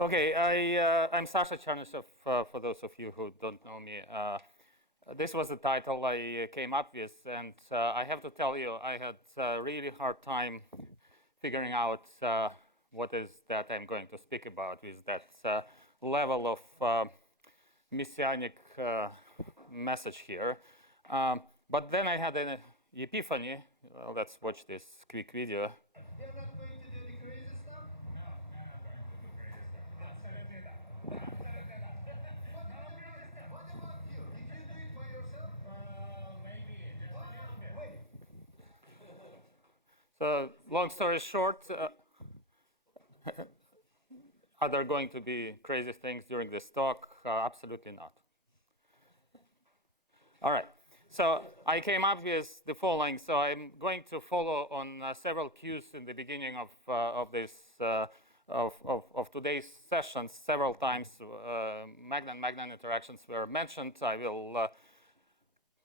Okay, I'm Sasha ChernyshEV, for those of you who don't know me. This was the title I came up with, and I have to tell you, I had a really hard time figuring out what is that I'm going to speak about with that level of messianic message here. But then I had an epiphany. Let's watch this quick video. You're not going to do the crazy stuff? No, I'm not going to do crazy stuff. Absolutely not. Absolutely not. No crazy stuff. What about you? Did you do it by yourself? Maybe just a little bit. Wait. So, long story short, are there going to be crazy things during this talk? Absolutely not. All right. So I came up with the following. So I'm going to follow on several cues in the beginning of today's sessions. Several times Magnon interactions were mentioned. I will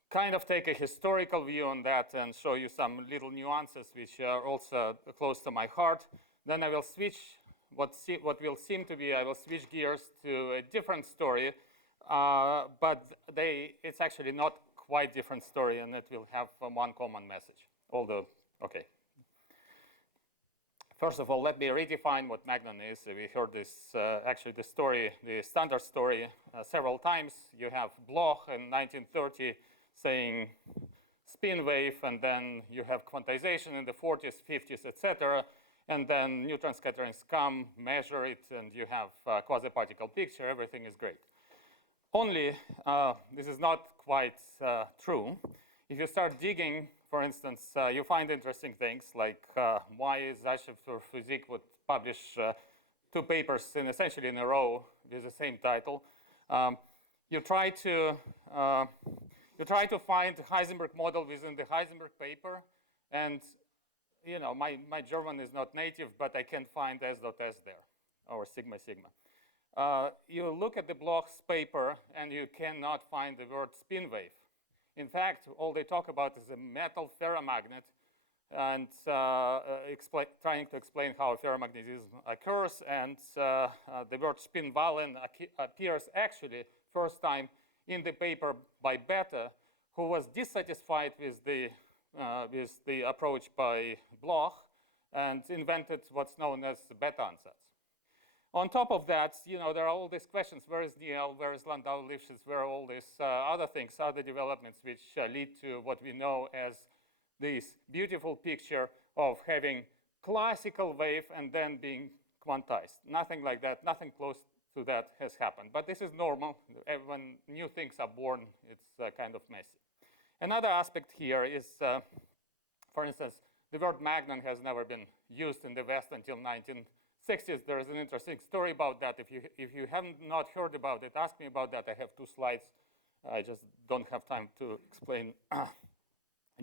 kind of take a historical view on that and show you some little nuances which are also close to my heart. Then I will switch what will seem to be, I will switch gears to a different story, but it's actually not quite different story, and it will have one common message, although, okay. First of all, let me redefine what Magnon is. We heard this, actually the story, the standard story several times. You have Bloch in 1930 saying spin wave, and then you have quantization in the 40s, 50s, etc. And then neutron scatterings come, measure it, and you have quasi-particle picture. Everything is great. Only, this is not quite true. If you start digging, for instance, you find interesting things like why Zayshev for Physique would publish two papers essentially in a row with the same title. You try to find the Heisenberg model within the Heisenberg paper, and you know my German is not native, but I can find S.S there, or sigma sigma. You look at the Bloch's paper and you cannot find the word spin wave. In fact, all they talk about is a metal ferromagnet and trying to explain how ferromagnetism occurs, and the word spin Wahlen appears actually first time in the paper by Bethe, who was dissatisfied with the approach by Bloch and invented what's known as Bethe ansatz. On top of that, you know, there are all these questions. Where is Niel? Where is Landau-Lifshitz? Where are all these other things, other developments which lead to what we know as this beautiful picture of having classical wave and then being quantized. Nothing like that, nothing close to that has happened. But this is normal. When new things are born, it's kind of messy. Another aspect here is, for instance, the word Magnon has never been used in the West until 1960s. There is an interesting story about that. If you haven't not heard about it, ask me about that. I have 2 slides. I just don't have time to explain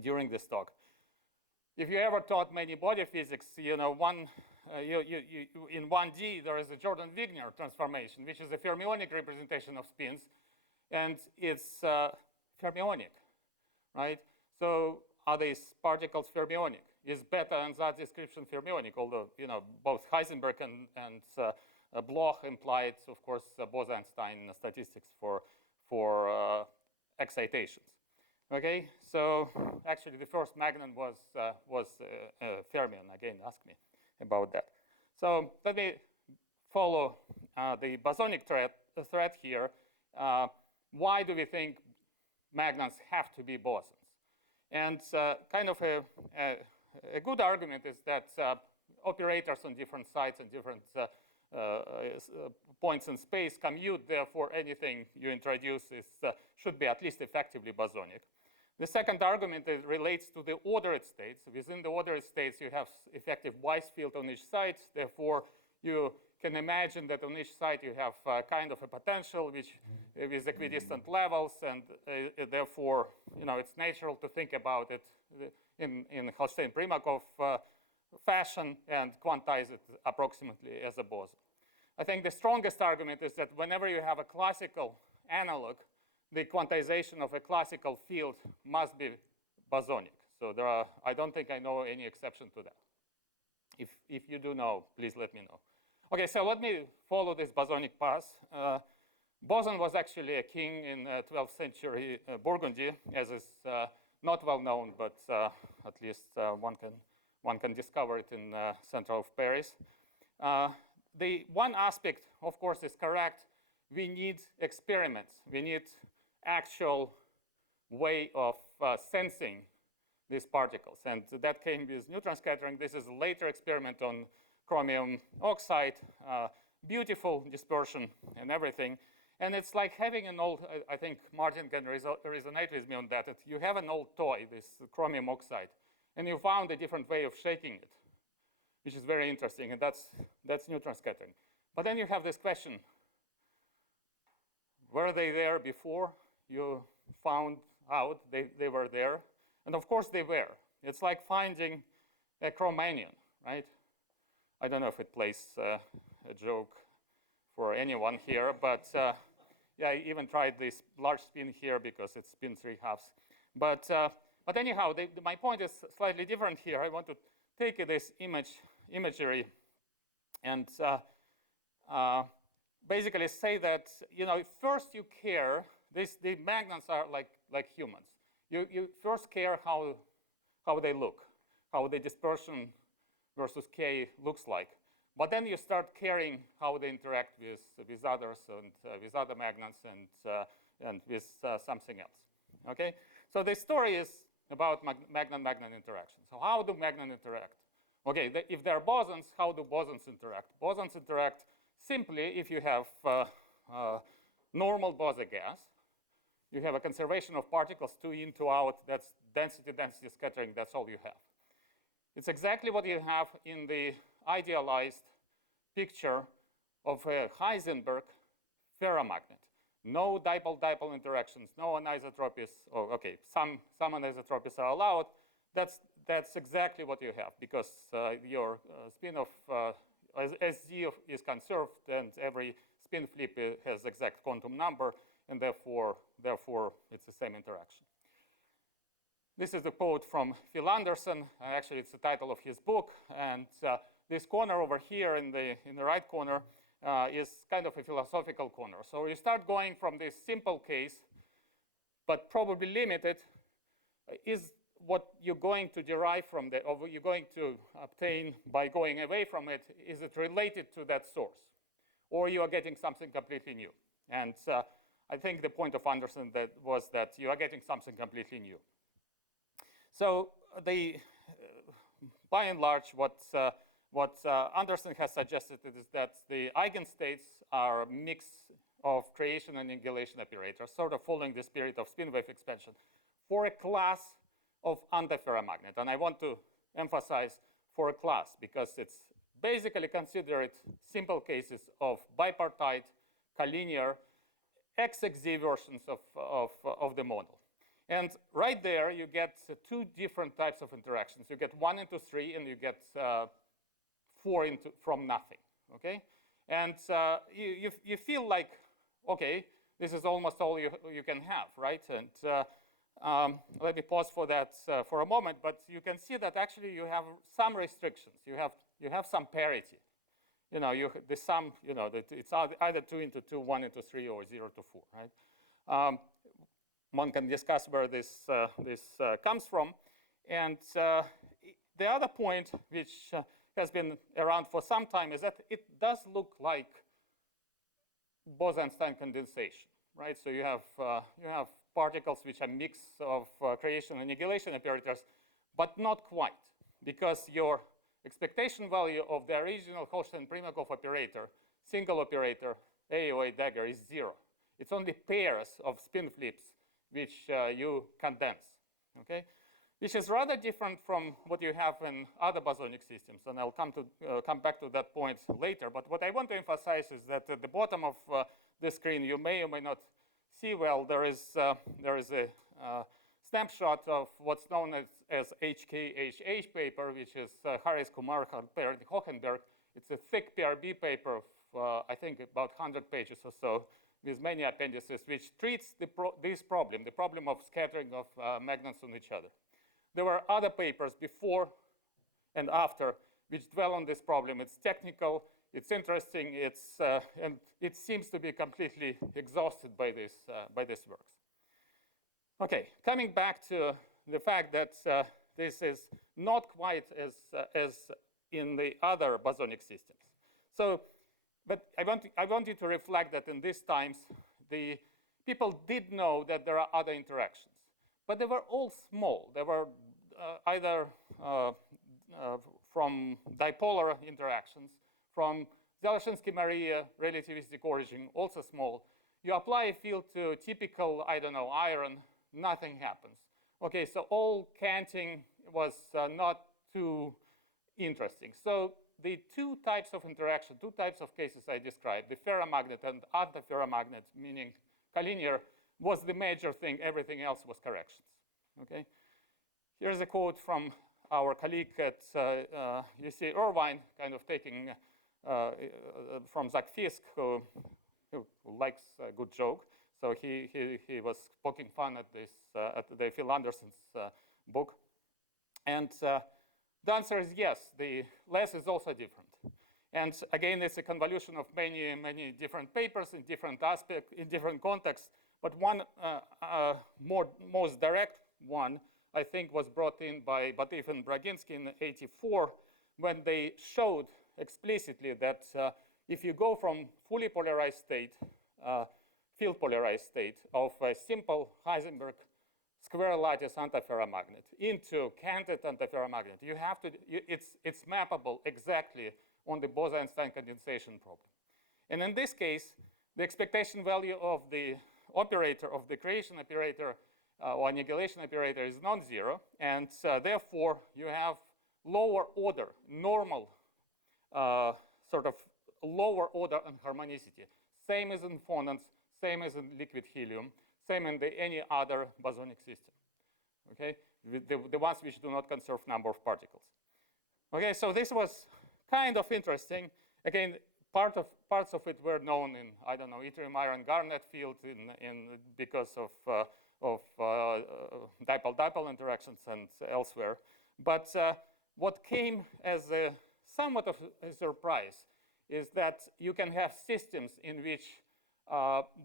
during this talk. If you ever taught many body physics, you know, in 1D there is a Jordan-Wigner transformation, which is a fermionic representation of spins, and it's fermionic, right? So are these particles fermionic? Is Bethe and that description fermionic? Although, you know, both Heisenberg and Bloch implied, of course, Bose-Einstein statistics for excitations. Okay, so actually the first Magnon was fermion. Again, ask me about that. So let me follow the bosonic thread here. Why do we think Magnons have to be bosons? And kind of a good argument is that operators on different sites and different points in space commute, therefore anything you introduce should be at least effectively bosonic. The second argument relates to the ordered states. Within the ordered states, you have effective Weiss field on each side. Therefore, you can imagine that on each side you have kind of a potential which with equidistant levels, and therefore, you know, it's natural to think about it in Holstein-Primakov fashion and quantize it approximately as a boson. I think the strongest argument is that whenever you have a classical analog, the quantization of a classical field must be bosonic. So I don't think I know any exception to that. If you do know, please let me know. Okay, so let me follow this bosonic path. Boson was actually a king in 12th century Burgundy, as is not well known, but at least one can discover it in center of Paris. The one aspect, of course, is correct. We need experiments. We need actual way of sensing these particles. And that came with neutron scattering. This is a later experiment on chromium oxide, beautiful dispersion and everything. And it's like having an old, I think Martin can resonate with me on that. You have an old toy, this chromium oxide, and you found a different way of shaking it, which is very interesting, and that's neutron scattering. But then you have this question, were they there before you found out they were there? And of course they were. It's like finding a Cro-Magnon, right? I don't know if it plays a joke for anyone here, but yeah, I even tried this large spin here because it's spin 3/2. But anyhow, my point is slightly different here. I want to take this imagery and basically say that, first you care, the magnons are like humans. You first care how they look, how the dispersion versus K looks like. But then you start caring how they interact with others and with other magnons and with something else. Okay? So the story is about magnon-magnon interaction. So how do magnon interact? Okay, if there are bosons, how do bosons interact? Bosons interact simply if you have normal Bose gas. You have a conservation of particles, 2 in, 2 out. That's density scattering. That's all you have. It's exactly what you have in the idealized picture of a Heisenberg ferromagnet. No dipole-dipole interactions, no anisotropies. Oh, okay, some anisotropies are allowed. That's exactly what you have, because your spin of as Z is conserved, and every spin flip has exact quantum number, and therefore it's the same interaction. This is a quote from Phil Anderson. Actually, it's the title of his book. And this corner over here in the right corner is kind of a philosophical corner. So you start going from this simple case, but probably limited, is what you're going to derive from that, or what you're going to obtain by going away from it, is it related to that source? Or you are getting something completely new? And I think the point of Anderson was that you are getting something completely new. So by and large, what Anderson has suggested is that the eigenstates are a mix of creation and annihilation operators, sort of following the spirit of spin wave expansion, for a class of antiferromagnet. And I want to emphasize for a class, because it's basically considered simple cases of bipartite, collinear, XXZ versions of the model. And right there, you get 2 different types of interactions. You get 1 into 3, and you get 4 from nothing, okay? And you feel like, okay, this is almost all you can have, right? And let me pause for that for a moment, but you can see that actually you have some restrictions. You have some parity. The sum, it's either 2 into 2, 1 into 3, or 0 to 4, right? One can discuss where this comes from. And the other point, which has been around for some time, is that it does look like Bose-Einstein condensation, right? So you have particles which are a mix of creation and annihilation operators, but not quite, because your expectation value of the original Holstein-Primakov operator, single operator, AOA dagger, is 0. It's only pairs of spin flips which you condense, okay? Which is rather different from what you have in other bosonic systems, and I'll come back to that point later. But what I want to emphasize is that at the bottom of the screen, you may or may not see well, there is a snapshot of what's known as HKHH paper, which is Harris Kumar paired Hohenberg. It's a thick PRB paper of, I think, about 100 pages or so, with many appendices, which treats this problem, the problem of scattering of magnets on each other. There were other papers before and after which dwell on this problem. It's technical, It's interesting. And it seems to be completely exhausted by this works. Okay, coming back to the fact that this is not quite as in the other bosonic systems. So, but I want you to reflect that in these times, the people did know that there are other interactions, but they were all small. They were either from dipolar interactions, from Zaleshinsky-Maria relativistic origin, also small. You apply a field to typical, I don't know, iron, nothing happens. Okay, so all canting was not too interesting. So the two types of interaction, two types of cases I described, the ferromagnet and antiferromagnet, meaning collinear, was the major thing. Everything else was corrections. Okay, here's a quote from our colleague at UC Irvine, kind of taking from Zach Fisk, who likes a good joke. So he was poking fun at this at the Phil Anderson's book, and the answer is yes. The less is also different, and again, it's a convolution of many different papers in different aspects, in different contexts. But one most direct one, I think, was brought in by Batif and Braginsky in '84, when they showed explicitly that if you go from fully polarized state, field polarized state of a simple Heisenberg square lattice antiferromagnet into canted antiferromagnet, you have to, it's mappable exactly on the Bose-Einstein condensation problem. And in this case, the expectation value of the operator, of the creation operator or annihilation operator, is non-zero, and therefore you have lower order, normal sort of lower order harmonicity. Same as in phonons, same as in liquid helium, same in any other bosonic system. Okay, the ones which do not conserve number of particles. Okay, so this was kind of interesting. Again, parts of it were known in, I don't know, yttrium iron garnet field because of dipole-dipole interactions and elsewhere. But what came as somewhat of a surprise is that you can have systems in which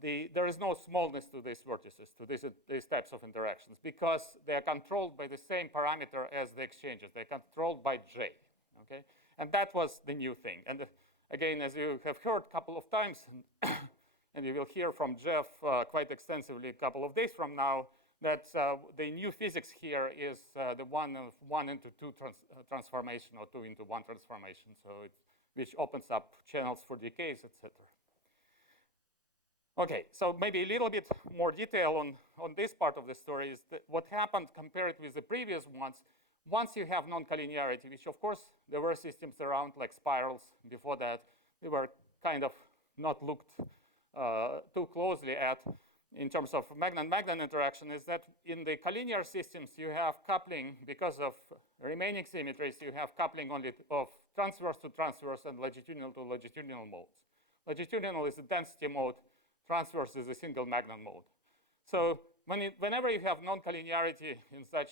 there is no smallness to these vertices, to these types of interactions, because they are controlled by the same parameter as the exchanges. They're controlled by J, okay? And that was the new thing. And again, as you have heard a couple of times, and you will hear from Jeff quite extensively a couple of days from now, that the new physics here is the 1 into 2 transformation, or 2 into 1 transformation, so which opens up channels for decays, etc. Okay, so maybe a little bit more detail on this part of the story is that what happened compared with the previous ones. Once you have non-collinearity, which of course there were systems around like spirals before that, they were kind of not looked too closely at in terms of magnon-magnon interaction, is that in the collinear systems you have coupling because of remaining symmetries. You have coupling only of transverse to transverse and longitudinal to longitudinal modes. Longitudinal is a density mode, transverse is a single magnon mode. So whenever you have non-collinearity in such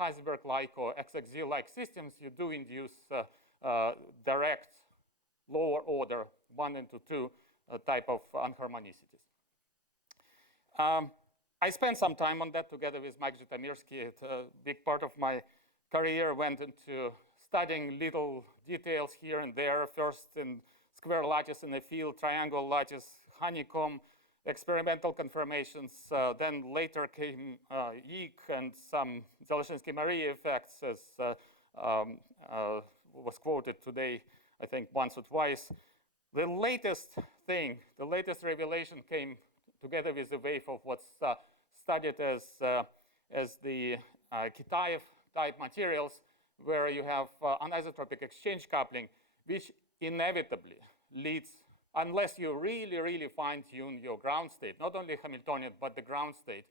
Heisenberg-like or XXZ-like systems, you do induce direct lower order 1 into 2 type of unharmonicities. I spent some time on that together with Mike Zhitomirsky. A big part of my career went into studying little details here and there, first in square lattice in a field, triangle lattice, honeycomb, experimental confirmations. Then later came Yeek and some Zaleshinsky-Maria effects, as was quoted today, I think, once or twice. The latest thing, the latest revelation came together with the wave of what's studied as the Kitaev type materials, where you have anisotropic exchange coupling, which inevitably leads, unless you really fine-tune your ground state, not only Hamiltonian, but the ground state,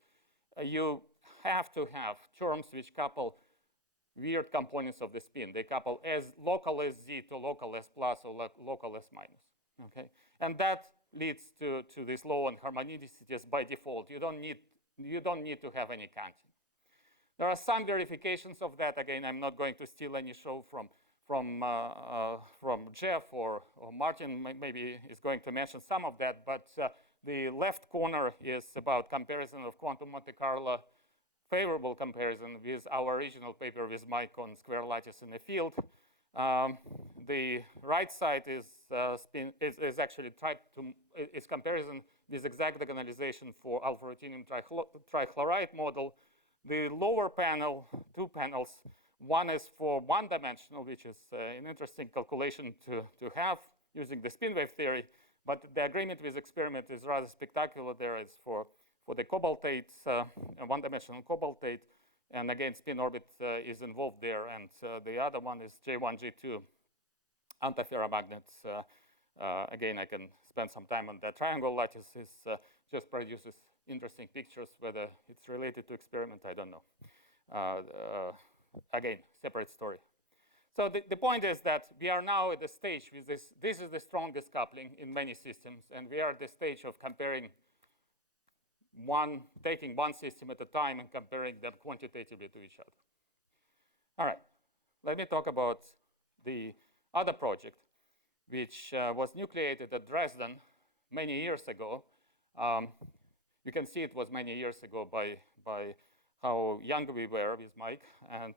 you have to have terms which couple weird components of the spin. They couple as local S Z to local S plus or local S minus, okay? And that leads to these low unharmonicities by default. You don't need to have any counting. There are some verifications of that. Again, I'm not going to steal any show from from Jeff or Martin maybe is going to mention some of that, but the left corner is about comparison of quantum Monte Carlo, favorable comparison with our original paper with Mike on square lattice in a field. The right side is actually is comparison with exact diagonalization for alpha ruthenium trichloride model. The lower panel, 2 panels, one is for one-dimensional, which is an interesting calculation to have using the spin wave theory, but the agreement with experiment is rather spectacular there. It's for the cobaltate, one-dimensional cobaltate, and again, spin orbit is involved there, and the other one is J1, J2 antiferromagnets. Again, I can spend some time on that. Triangle lattice just produces interesting pictures. Whether it's related to experiment, I don't know. Again, separate story. So the point is that we are now at the stage with this. This is the strongest coupling in many systems, and we are at the stage of comparing taking one system at a time and comparing them quantitatively to each other. All right, let me talk about the other project, which was nucleated at Dresden many years ago. You can see it was many years ago by how young we were with Mike. And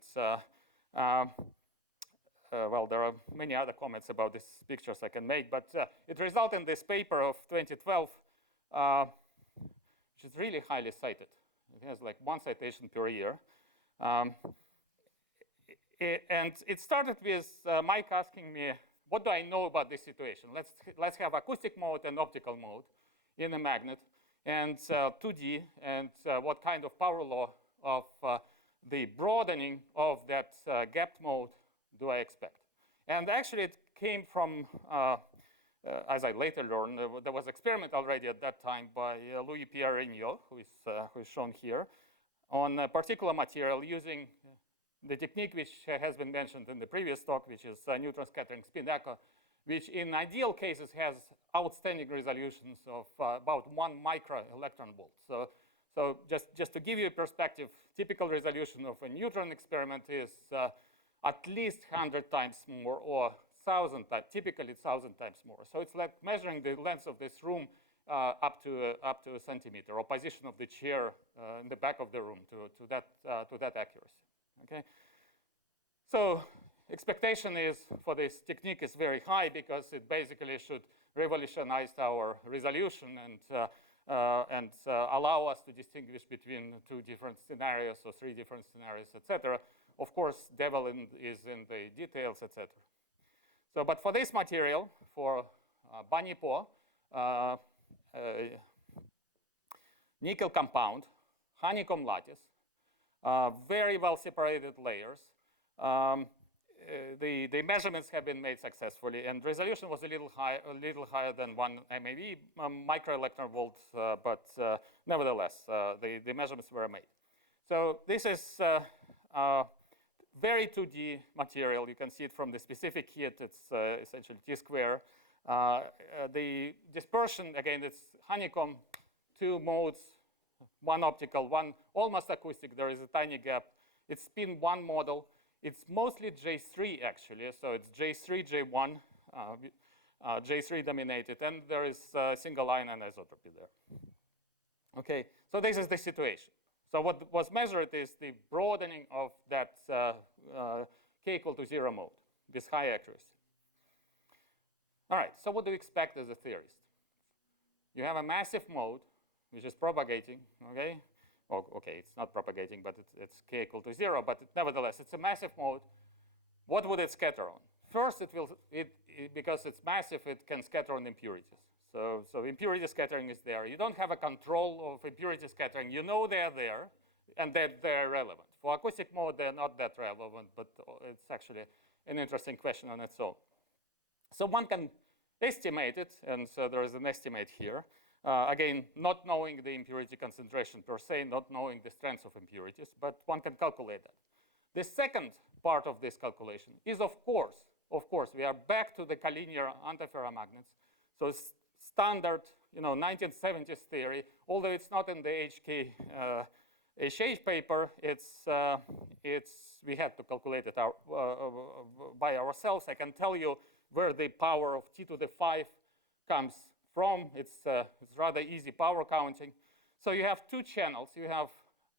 well, there are many other comments about these pictures I can make, but it resulted in this paper of 2012, which is really highly cited. It has like 1 citation per year. And it started with Mike asking me, what do I know about this situation? Let's have acoustic mode and optical mode in a magnet, and 2D, and what kind of power law of the broadening of that gapped mode do I expect? And actually it came from, as I later learned, there was experiment already at that time by Louis-Pierre Regnault, who is shown here, on a particular material using the technique which has been mentioned in the previous talk, which is neutron scattering spin echo, which in ideal cases has outstanding resolutions of about 1 micro electron volt. So just to give you a perspective, typical resolution of a neutron experiment is at least 100 times more, or 1,000 times, typically 1,000 times more. So it's like measuring the length of this room up to a centimeter, or position of the chair in the back of the room to that accuracy. Okay, so expectation is for this technique is very high because it basically should revolutionize our resolution and allow us to distinguish between 2 different scenarios or 3 different scenarios, etc. Of course, devil is in the details, etc. So, but for this material, for Banipo, nickel compound, honeycomb lattice, very well separated layers. The measurements have been made successfully, and resolution was a little higher than 1 MeV, micro electron volt, but nevertheless, the measurements were made. So this is very 2D material. You can see it from the specific heat. It's essentially T square. The dispersion, again, it's honeycomb, 2 modes, 1 optical, 1 almost acoustic. There is a tiny gap. It's spin 1 model. It's mostly J3 actually, so it's J3, J1, J3 dominated, and there is single line anisotropy there. Okay, so this is the situation. So what was measured is the broadening of that k equal to 0 mode, this high accuracy. All right, so what do you expect as a theorist? You have a massive mode, which is propagating, okay? Well, okay, it's not propagating, but it's k equal to 0, but nevertheless, it's a massive mode. What would it scatter on? First, because it's massive, it can scatter on impurities. So impurity scattering is there. You don't have a control of impurity scattering. You know they're there, and that they're relevant. For acoustic mode, they're not that relevant, but it's actually an interesting question on its own. So one can estimate it, and so there is an estimate here. Again, not knowing the impurity concentration per se, not knowing the strength of impurities, but one can calculate that. The second part of this calculation is, of course, we are back to the collinear antiferromagnets. So standard, 1970s theory, although it's not in the HK HH paper, we had to calculate it by ourselves. I can tell you where the power of t to the 5 comes from. It's rather easy power counting. So you have two channels. You have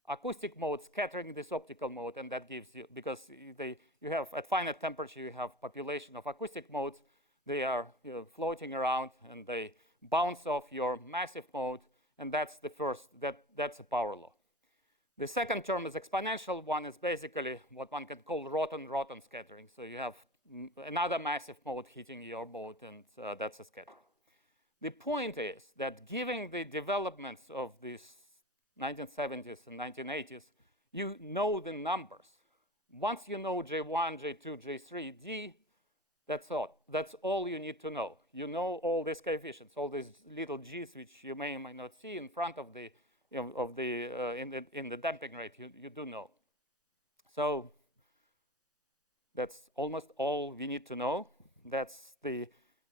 acoustic mode scattering this optical mode, and that gives you, because you have, at finite temperature, you have population of acoustic modes. They are floating around, and they bounce off your massive mode, and that's the first, that's a power law. The second term is exponential. One is basically what one can call roton-roton scattering. So you have another massive mode hitting your mode, and that's a scattering. The point is that given the developments of these 1970s and 1980s, you know the numbers. Once you know J1, J2, J3, D, that's all. That's all you need to know. You know all these coefficients, all these little g's, which you may or may not see in front of the, in the damping rate. You do know. So that's almost all we need to know. That's the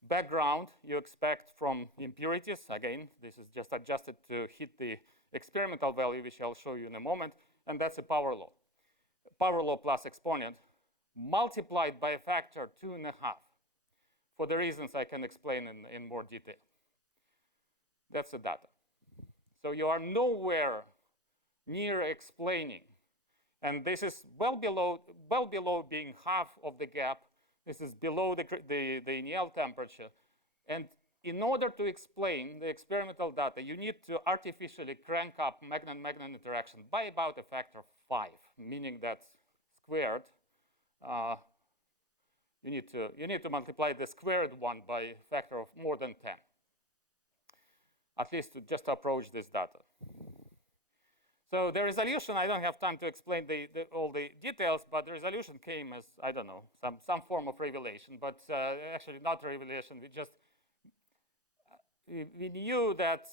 background you expect from impurities. Again, this is just adjusted to hit the experimental value, which I'll show you in a moment. And that's a power law. Power law plus exponent multiplied by a factor 2.5 for the reasons I can explain in more detail. That's the data. So you are nowhere near explaining. And this is well below being half of the gap. This is below the Niel temperature. And in order to explain the experimental data, you need to artificially crank up magnon-magnon interaction by about a factor of 5, meaning that squared, you need to multiply the squared one by a factor of more than 10, at least to just approach this data. So the resolution, I don't have time to explain all the details, but the resolution came as, I don't know, some form of revelation, but actually not revelation. We knew that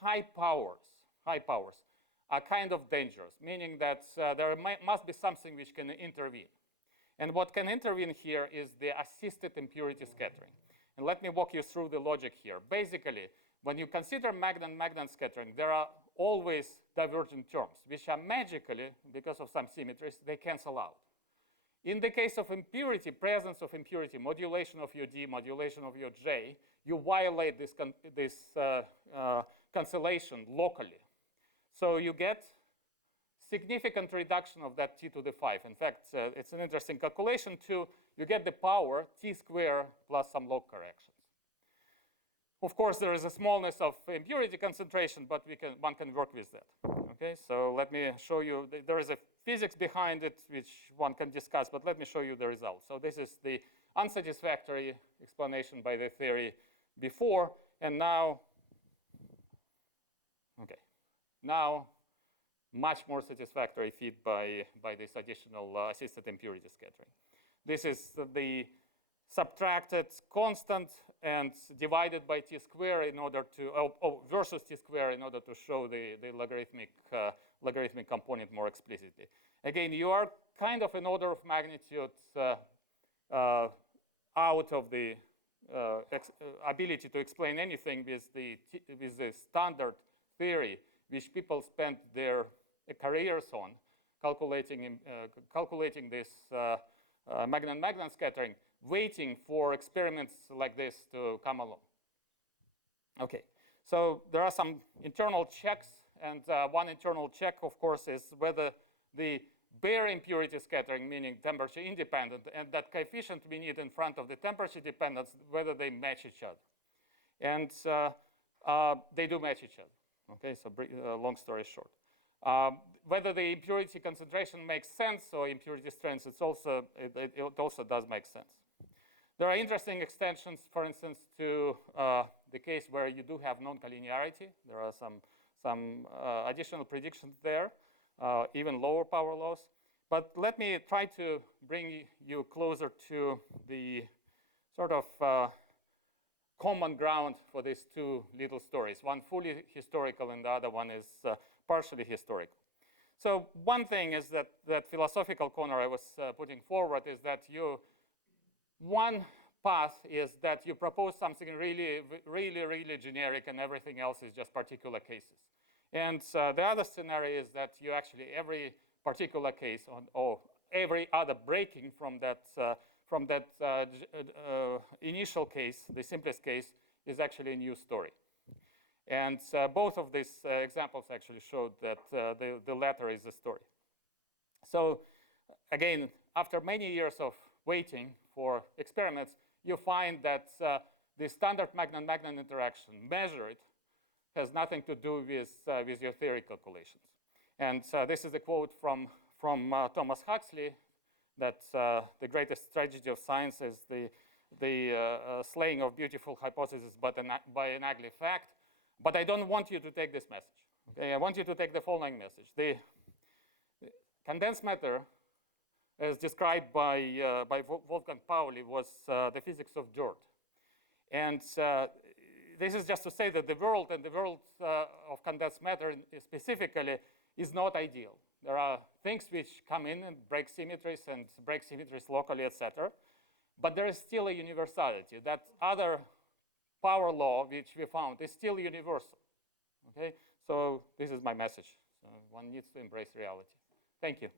high powers are kind of dangerous, meaning that there must be something which can intervene. And what can intervene here is the assisted impurity scattering. And let me walk you through the logic here. Basically, when you consider magnon-magnon scattering, there are always divergent terms, which are magically, because of some symmetries, they cancel out. In the case of impurity, presence of impurity, modulation of your D, modulation of your J, you violate this cancellation locally. So you get significant reduction of that T to the 5. In fact, it's an interesting calculation too. You get the power T squared plus some log corrections. Of course, there is a smallness of impurity concentration, but one can work with that. Okay, so let me show you. There is a physics behind it, which one can discuss, but let me show you the results. So this is the unsatisfactory explanation by the theory before, and now, okay, now much more satisfactory fit by this additional assisted impurity scattering. This is the subtracted constant and divided by t squared in order to, versus t squared in order to show the logarithmic component more explicitly. Again, you are kind of an order of magnitude out of the ability to explain anything with the standard theory, which people spent their careers on, calculating this magnon-magnon scattering, waiting for experiments like this to come along. Okay, so there are some internal checks, and one internal check, of course, is whether the bare impurity scattering, meaning temperature independent, and that coefficient we need in front of the temperature dependence, whether they match each other. And they do match each other. Okay, so long story short. Whether the impurity concentration makes sense or impurity strength, it also does make sense. There are interesting extensions, for instance, to the case where you do have non-collinearity. There are some additional predictions there, even lower power laws. But let me try to bring you closer to the sort of common ground for these two little stories. One fully historical and the other one is partially historical. So one thing is that philosophical corner I was putting forward is that one path is that you propose something really generic and everything else is just particular cases. And the other scenario is that you actually, every particular case or every other breaking from that initial case, the simplest case, is actually a new story. And both of these examples actually showed that the latter is a story. So again, after many years of waiting for experiments, you find that the standard magnon-magnon interaction measured has nothing to do with your theory calculations. And this is a quote from Thomas Huxley, that the greatest tragedy of science is the slaying of beautiful hypotheses by an ugly fact. But I don't want you to take this message. Okay? I want you to take the following message. The condensed matter, as described by Wolfgang Pauli, was the physics of dirt. And this is just to say that the world and the world of condensed matter specifically is not ideal. There are things which come in and break symmetries locally, etc. But there is still a universality. That other power law which we found is still universal. Okay? So this is my message. So one needs to embrace reality. Thank you.